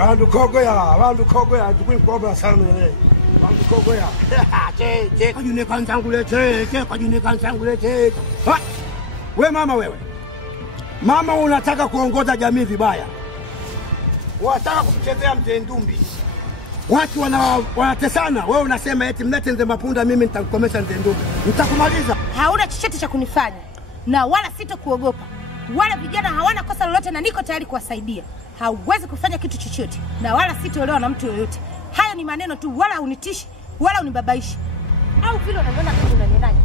Wandu kogoya, tukui kwa sana mele. Wandu kogoya. Che, kajune kansangule kajune kansangule Ha! We mama wewe. Mama unataka kuongoza jamii vibaya. Unataka kuchezea mzee Ndumbi. Watu wanatesana, wewe unasema eti mlete Nze Mapunda mimi nitakomesha Nze Ndumbi. Nitakumaliza. Hauna chochote cha kunifanya. Na wala sitokuogopa. Wala vijana hawana kosa lolote na niko tayari kuwasaidia. Hauwezi kufanya kitu chochote na wala sitoelewa na mtu yoyote. Hayo ni maneno tu, wala unitishi wala unibabaishi. Au vile unaona kitu unaniendani.